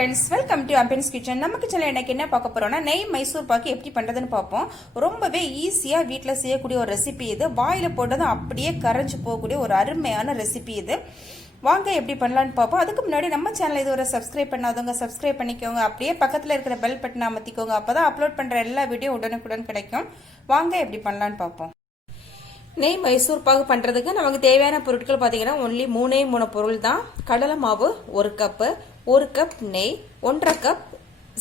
friends, welcome to Ambience kitchen. நம்ம கிச்சன்ல எனக்கு என்ன பார்க்க போறோம்னா நெய் மைசூர் பாக்கு எப்படி பண்றதுன்னு பாப்போம். ரொம்பவே ஈஸியா வீட்ல செய்யக்கூடிய ஒரு ரெசிபி இது. வாயில போட்டதும் அப்படியே கரைஞ்சு போகக்கூடிய ஒரு அருமையான ரெசிபி இது. வாங்க எப்படி பண்ணலாம்னு பாப்போம். அதுக்கு முன்னாடி நம்ம சேனலை இதுவரை சப்ஸ்கிரைப் பண்ணாதவங்க சப்ஸ்கிரைப் பண்ணிக்கோங்க. அப்படியே பக்கத்துல இருக்கிற பெல் பட்டனை அமர்த்திக்கோங்க. அப்பதான் அப்லோட் பண்ற எல்லா வீடியோ உடனுக்குடன் கிடைக்கும். வாங்க எப்படி பண்ணலாம்னு பாப்போம். நெய் மைசூர் பாகு பண்றதுக்கு நமக்கு தேவையான பொருட்கள் பாத்தீங்கன்னா ஒன்லி மூணு பொருள் தான். கடலை மாவு 1 கப், 1 கப் நெய், 1.5 கப்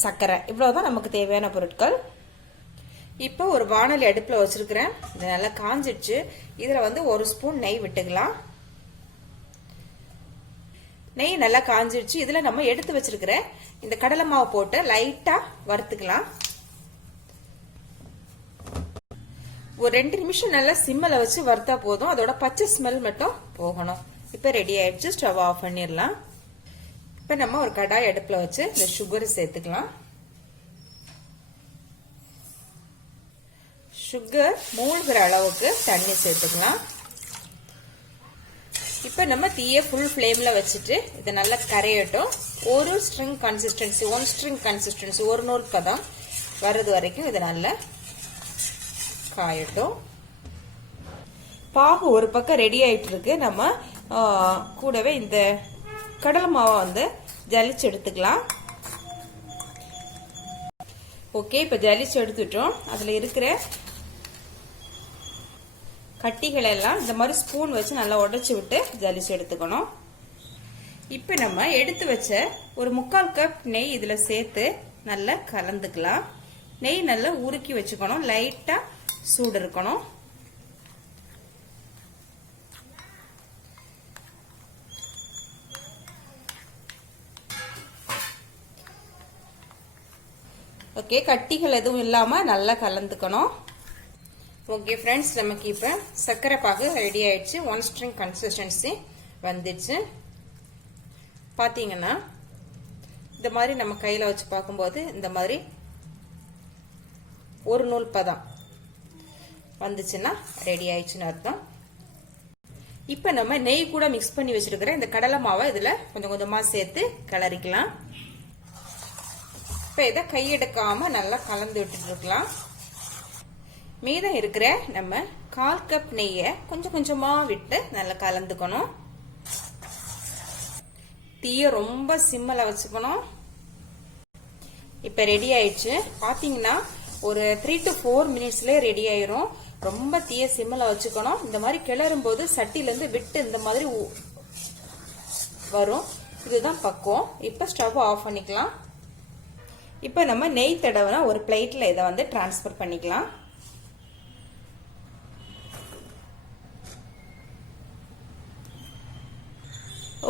சர்க்கரை, இவ்வளவுதான் நமக்கு தேவையான பொருட்கள். இப்போ ஒரு வாணலி அடுப்புல வச்சிருக்கிறேன். இது நல்லா காஞ்சிடுச்சு. இதுல 1 ஸ்பூன் நெய் விட்டுக்கலாம். நெய் நல்லா காஞ்சிடுச்சு. இதுல நம்ம எடுத்து வச்சிருக்கிற இந்த கடலை மாவு போட்டு லைட்டா வறுத்துக்கலாம். ஒரு 2 நிமிஷம் நல்லா சிம்மில் வச்சு வறுத்தா போதும். அதோட பச்சை ஸ்மெல் மட்டும் போகணும். இப்போ ரெடி ஆயிடுச்சு. ஸ்டவ் ஆஃப் பண்ணிடலாம். இப்போ நம்ம ஒரு கடாய் அடுப்புல வச்சு இந்த சுகர் சேர்த்துக்கலாம். சுகர் மூழ்கிற அளவுக்கு தண்ணி சேர்த்துக்கலாம். இப்போ நம்ம தீயை ஃபுல் ஃப்ளேம்ல வச்சுட்டு இதை நல்லா கரையட்டும். ஒரு ஸ்ட்ரிங் கன்சிஸ்டன்சி, ஒரு நூல் பதம் வர்றது வரைக்கும் இதை நல்லா காயட்டும். பாகு ஒரு பக்கம் ரெடி ஆயிட்டு இருக்கு. நம்ம கூடவே இந்த கடலை மாவை ஜலிச்சு எடுத்துக்கலாம். ஓகே, இப்ப ஜலிச்சு எடுத்துட்டோம். அதுல இருக்கிற கட்டிகளை எல்லாம் இந்த மாதிரி ஸ்பூன் வச்சு நல்லா உடைச்சு விட்டு ஜலிச்சு எடுத்துக்கணும். இப்ப நம்ம எடுத்து வச்ச ஒரு 3/4 கப் நெய் இதுல சேர்த்து நல்லா கலந்துக்கலாம். நெய் நல்லா உருக்கி வச்சுக்கணும். லைட்டா சூடு இருக்கணும். ஓகே, கட்டிகள் எதுவும் இல்லாம நல்லா கலந்துக்கணும். ஓகே ஃப்ரெண்ட்ஸ், நமக்கு இப்ப சர்க்கரை பாகு ரெடி ஆயிடுச்சு. 1 ஸ்ட்ரிங் கன்சிஸ்டன்சி வந்துடுச்சு. பாத்தீங்கன்னா இந்த மாதிரி நம்ம கையில வச்சு பார்க்கும்போது இந்த மாதிரி ஒரு நூல் பதம் வந்துச்சுன்னா ரெடி ஆயிடுச்சுன்னு அர்த்தம். இப்ப நம்ம நெய் கூட மிக்ஸ் பண்ணி வச்சிருக்கிற இந்த கடலை மாவை இதுல கொஞ்சம் கொஞ்சமா சேர்த்து கிளறிக்கலாம். இப்ப இதை கையெடுக்காம நல்லா கலந்து விட்டுட்டு இருக்கலாம். மீதம் இருக்கிற நம்ம 1/4 கப் நெய்ய கொஞ்சம் கொஞ்சமா விட்டு நல்லா கலந்துக்கணும். தீய ரொம்ப சிம்மல வச்சுக்கணும். இப்ப ரெடி ஆயிடுச்சு. பாத்தீங்கன்னா ஒரு 3 to 4 மினிட்ஸ்ல ரெடி ஆயிரும். ரொம்ப தீய சிம்மில் வச்சுக்கணும். இந்த மாதிரி கிளறும் போது சட்டில இருந்து விட்டு இந்த மாதிரி வரும். இதுதான் பக்குவம். இப்ப ஸ்டவ் ஆஃப் பண்ணிக்கலாம். இப்ப நம்ம நெய் தடவைனா ஒரு பிளேட்ல இதை டிரான்ஸ்பர் பண்ணிக்கலாம்.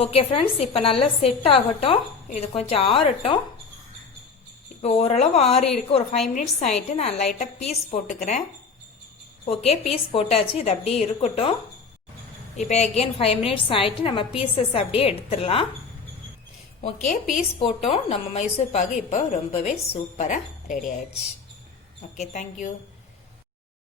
ஓகே ஃப்ரெண்ட்ஸ், இப்ப நல்லா செட் ஆகட்டும். இது கொஞ்சம் ஆறட்டும். இப்போ ஓரளவு ஆறி இருக்கு. ஒரு 5 மினிட்ஸ் ஆயிட்டு நான் லைட்டா பீஸ் போட்டுக்கிறேன். ஓகே, பீஸ் போட்டாச்சு. இது அப்படியே இருக்கட்டும். இப்போ அகைன் 5 மினிட்ஸ் ஆயிட்டு நம்ம பீசஸ் அப்படியே எடுத்துடலாம். ஓகே, பீஸ் போட்டோம். நம்ம மைசூர் பாகு இப்போ ரொம்பவே சூப்பரா ரெடி ஆயிடுச்சு. Okay, thank you.